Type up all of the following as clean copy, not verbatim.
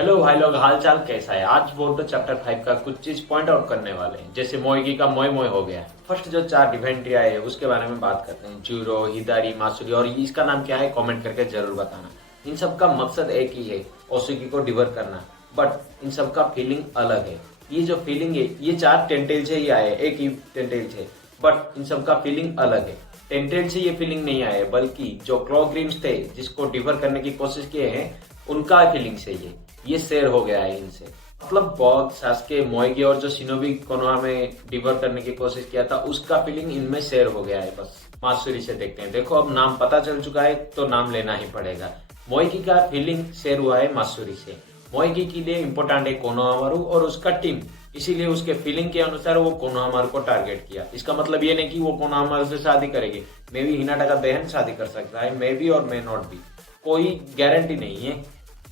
Hello भाई लोग, हाल चाल कैसा है। आज बोर्डो चैप्टर 5 का कुछ चीज पॉइंट आउट करने वाले हैं। जैसे मोएगी का मोय मोय हो गया। फर्स्ट जो 4 डिफेंड ट्री आए उसके बारे में बात करते हैं। जूरो, हिदारी, मासुरी और इसका नाम क्या है कमेंट करके जरूर बताना। इन सब का मकसद एक ही है, ओसुकी को डिवर करना। बट इन सब का फीलिंग अलग है। ये जो फीलिंग है, ये 4 टेंटेल से ही आए, एक ही टेंटेल से। बट इन सब का फीलिंग अलग है। टेंटेल से ये फीलिंग नहीं आए, बल्कि जो क्लॉ ग्रीम्स थे जिसको डिवर करने की कोशिश किए हैं उनका फीलिंग से ये शेयर हो गया है इनसे। मतलब बॉग, सास्के, मोएगी और जो शिनोबी कोनोहा में डिवर करने की कोशिश किया था उसका फीलिंग इनमें शेयर हो गया है। बस मात्सुरी से देखते हैं। देखो अब नाम पता चल चुका है तो नाम लेना ही पड़ेगा। मोएगी का फीलिंग शेयर हुआ है मात्सुरी से। मोएगी के लिए इम्पोर्टेंट है कोनोहामारू और उसका टीम, इसीलिए उसके फीलिंग के अनुसार वो कोनोहामारू को टारगेट किया। इसका मतलब ये नहीं कि वो कोनोहामारू से शादी करेगी। मे भी हिनाटा का बहन शादी कर सकता है, मे बी और मे नॉट भी, कोई गारंटी नहीं है।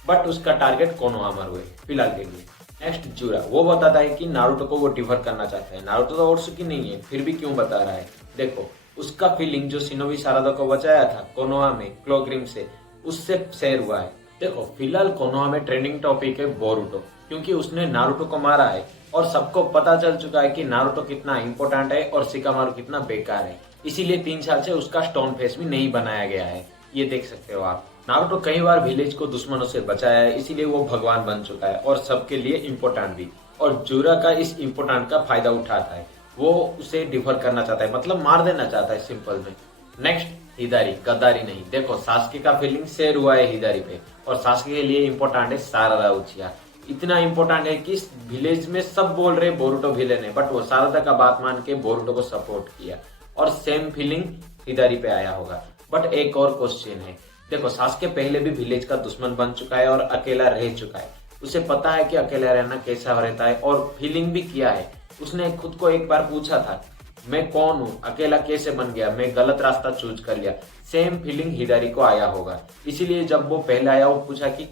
बट उसका टारगेट कोनोहामारू है फिलहाल के लिए। नेक्स्ट जूरा, वो बताता है कि नारुतो को वो डिवर करना चाहता है। नारुतो तो ओत्सुकी नहीं है, फिर भी क्यों बता रहा है। देखो उसका फीलिंग जो शिनोबी सारादा को बचाया था कोनोहा में क्लॉ ग्रीम से, उससे शेयर हुआ है। देखो फिलहाल कोनोहा में ट्रेंडिंग टॉपिक है बोरुटो, क्योंकि उसने नारुतो को मारा है और सबको पता चल चुका है कि नारुतो कितना इंपॉर्टेंट है और शिकामारू कितना बेकार है। इसीलिए 3 साल से उसका स्टोन फेस भी नहीं बनाया गया है। ये देख सकते हो आप। नारुतो कई बार विलेज को दुश्मनों से बचाया है, इसीलिए वो भगवान बन चुका है और सबके लिए इम्पोर्टेंट भी। और जूरा का इस इम्पोर्टेंट का फायदा उठाता है। वो उसे डिफर करना चाहता है, मतलब मार देना चाहता है सिंपल में। नेक्स्ट हिदारी, गद्दारी नहीं। देखो सास्के का फीलिंग शेयर हुआ है हिदारी पे, और सास्के के लिए इम्पोर्टेंट है सारादा उचिया। इतना इम्पोर्टेंट है कि इस विलेज में सब बोल रहे बोरुटो विलेन है, बट वो सारादा का बात मान के बोरुटो को सपोर्ट किया। और सेम फीलिंग हिदारी पे आया होगा। बट एक और क्वेश्चन है। देखो सास्के पहले भी विलेज का दुश्मन बन चुका है और अकेला रह चुका है। उसे पता है कि अकेला रहना कैसा रहता है और फीलिंग भी किया है। उसने खुद को एक बार पूछा था, मैं कौन हूँ, अकेला कैसे बन गया, मैं गलत रास्ता चूज कर लिया। सेम फीलिंग हिदारी को आया होगा। इसीलिए जब वो पहले आया वो पूछा कि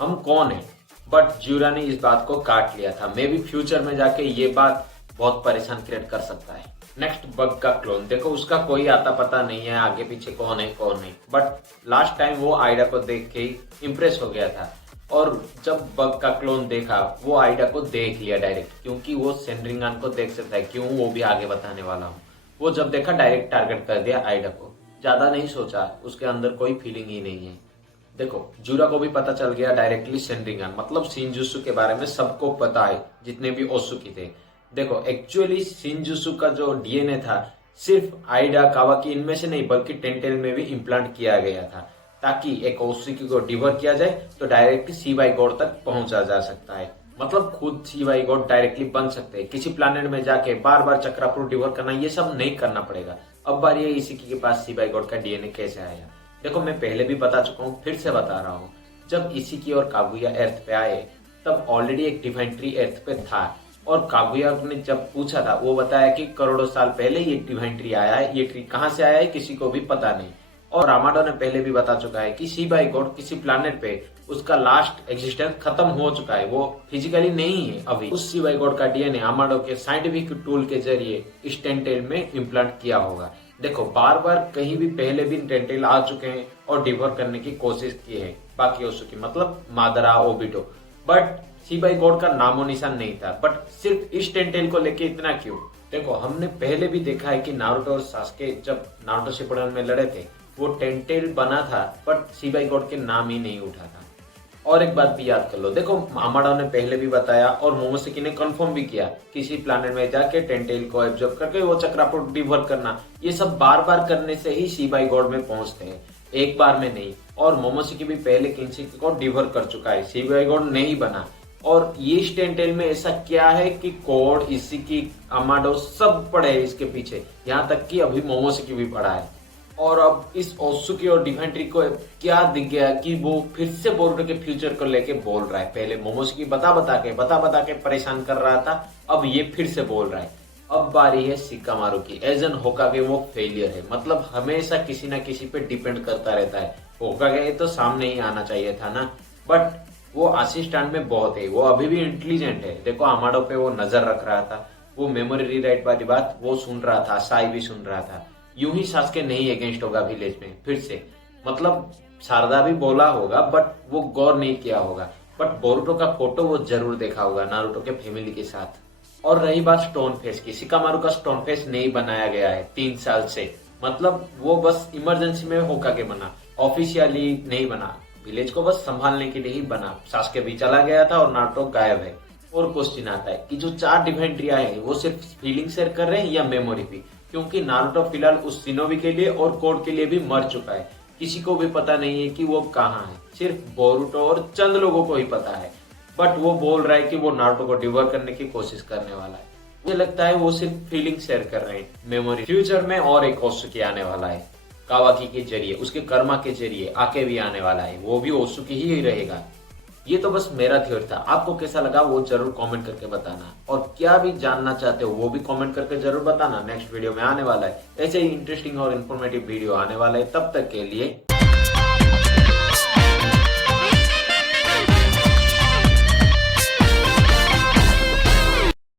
हम कौन है। बट जूरा ने इस बात को काट लिया था। मे भी फ्यूचर में जाके ये बात बहुत परेशान क्रिएट कर सकता है। नेक्स्ट बग का क्लोन। देखो उसका कोई आता पता नहीं है आगे पीछे कौन है कौन नहीं। बट लास्ट टाइम वो आइडा को देख के इम्प्रेस हो गया था, और जब बग का क्लोन देखा वो आइडा को देख लिया डायरेक्ट, क्योंकि वो सेंड्रिंगान को देख सकता है। क्यों, वो भी आगे बताने वाला हूँ। वो जब देखा डायरेक्ट टारगेट कर दिया आइडा को। ज्यादा नहीं सोचा, उसके अंदर कोई फीलिंग ही नहीं है। देखो जूरा को भी पता चल गया डायरेक्टली सेंड्रिंगान, मतलब शिनजुत्सु के बारे में सबको पता है जितने भी ओत्सुकी थे। देखो एक्चुअली शिनजुत्सु का जो डीएनए था सिर्फ आइडा, कावाकी इनमें से नहीं बल्कि टेंटेल में भी इम्प्लांट किया गया था, ताकि एक ओत्सुकी को डिवर किया जाए तो डायरेक्ट सीबाई गॉड तक पहुंचा जा सकता है। मतलब खुद सीबाई गॉड डायरेक्टली बन सकते हैं। किसी प्लानेट में जाके बार बार चक्रापुर डिवर करना, ये सब नहीं करना पड़ेगा। अब बारी है इसी के पास सीबाई गॉड का डीएनए कैसे आया। देखो मैं पहले भी बता चुका हूँ, फिर से बता रहा हूँ। जब इशिकी और कागुया अर्थ पे आए तब ऑलरेडी एक डिवाइन ट्री अर्थ पे था, और कागुया ने जब पूछा था वो बताया कि करोड़ों साल पहले ये डिवाइन ट्री आया है। ये ट्री कहाँ से आया है किसी को भी पता नहीं। और रामाडो ने पहले भी बता चुका है कि सीबाई गॉड किसी प्लानेट पे उसका लास्ट एग्जिस्टेंस खत्म हो चुका है, वो फिजिकली नहीं है अभी। उस सीबाई गॉड का डीएनए आमाडो के साइंटिफिक टूल के जरिए इस टेंटेल में इम्प्लांट किया होगा। देखो बार बार कहीं भी पहले भी टेंटेल आ चुके हैं और डिवोर करने की कोशिश की है बाकी ओत्सुकी, मतलब मादरा, ओबिटो। बट सीबाई गॉड का नामो निशान नहीं था। बट सिर्फ इस टेंटेल को लेके इतना क्यों। देखो हमने पहले भी देखा है कि नारुतो और सास्के जब नारुतो शिपुडन में लड़े थे वो टेंटेल बना था, बट सीबाई गॉड के नाम ही नहीं उठा था। और एक बात भी याद कर लो, देखो आमाडो ने पहले भी बताया और मोमोसेकी ने कंफर्म भी किया, किसी प्लानेट में जाके टेंटेल को एब्जॉर्ब करके वो चक्रापुर डिवर करना, ये सब बार बार करने से ही सीबाई गॉड में पहुंचते हैं, एक बार में नहीं। और मोमोसेकी भी पहले किन्शिकी को डिवर कर चुका है, सीबाई गॉड नहीं बना। और ये टेंटेल में ऐसा क्या है कि कोड, इशिकी, आमाडो सब पड़े हैं इसके पीछे, यहाँ तक कि अभी मोमोसेकी भी पड़ा है। और अब इस ओत्सुकी और डिवाइन ट्री को क्या दिख गया कि वो फिर से बोरुटो के फ्यूचर को लेके बोल रहा है। पहले मोमोसेकी बता बता के परेशान कर रहा था, अब ये फिर से बोल रहा है। अब बारी है शिकामारू की। एज एन होकागे वो फेलियर है, मतलब हमेशा किसी ना किसी पे डिपेंड करता रहता है। होकागे तो सामने ही आना चाहिए था ना, बट वो असिस्टेंट में बहुत है, वो अभी भी इंटेलिजेंट है। देखो आमाडो पे वो नजर रख रहा था, वो मेमोरी रीराइट वाली बात वो सुन रहा था, साई भी सुन रहा था। यूं ही सास्के नहीं अगेंस्ट होगा विलेज में फिर से, मतलब शारदा भी बोला होगा बट वो गौर नहीं किया होगा। बट बोरुटो का फोटो वो जरूर देखा होगा नारुतो के फैमिली के साथ। और रही बात स्टोन फेस की, शिकामारू का स्टोन फेस नहीं बनाया गया है 3 साल से, मतलब वो बस इमरजेंसी में होकागे बना, ऑफिशियली नहीं बना, विलेज को बस संभालने के लिए ही बना। सास्के भी चला गया था और नारुतो गायब है। और क्वेश्चन आता है कि जो 4 डिवाइन ट्रिया है वो सिर्फ फीलिंग शेयर कर रहे हैं या मेमोरी भी, क्योंकि नारुतो फिलहाल उस शिनोबी के लिए और कोड के लिए भी मर चुका है। किसी को भी पता नहीं है कि वो कहाँ है, सिर्फ बोरुटो और चंद लोगों को ही पता है। बट वो बोल रहा है कि वो नारुतो को डिवोर करने की कोशिश करने वाला है। मुझे लगता है वो सिर्फ फीलिंग शेयर कर रहे हैं, मेमोरी। फ्यूचर में और एक ओत्सुकी आने वाला है कावाकी के जरिए, उसके कर्मा के जरिए आके भी आने वाला है, वो भी ओत्सुकी ही रहेगा। ये तो बस मेरा थ्योरी था, आपको कैसा लगा वो जरूर कमेंट करके बताना, और क्या भी जानना चाहते हो वो भी कमेंट करके जरूर बताना। नेक्स्ट वीडियो में आने वाला है ऐसे ही इंटरेस्टिंग और इन्फॉर्मेटिव वीडियो आने वाला है, तब तक के लिए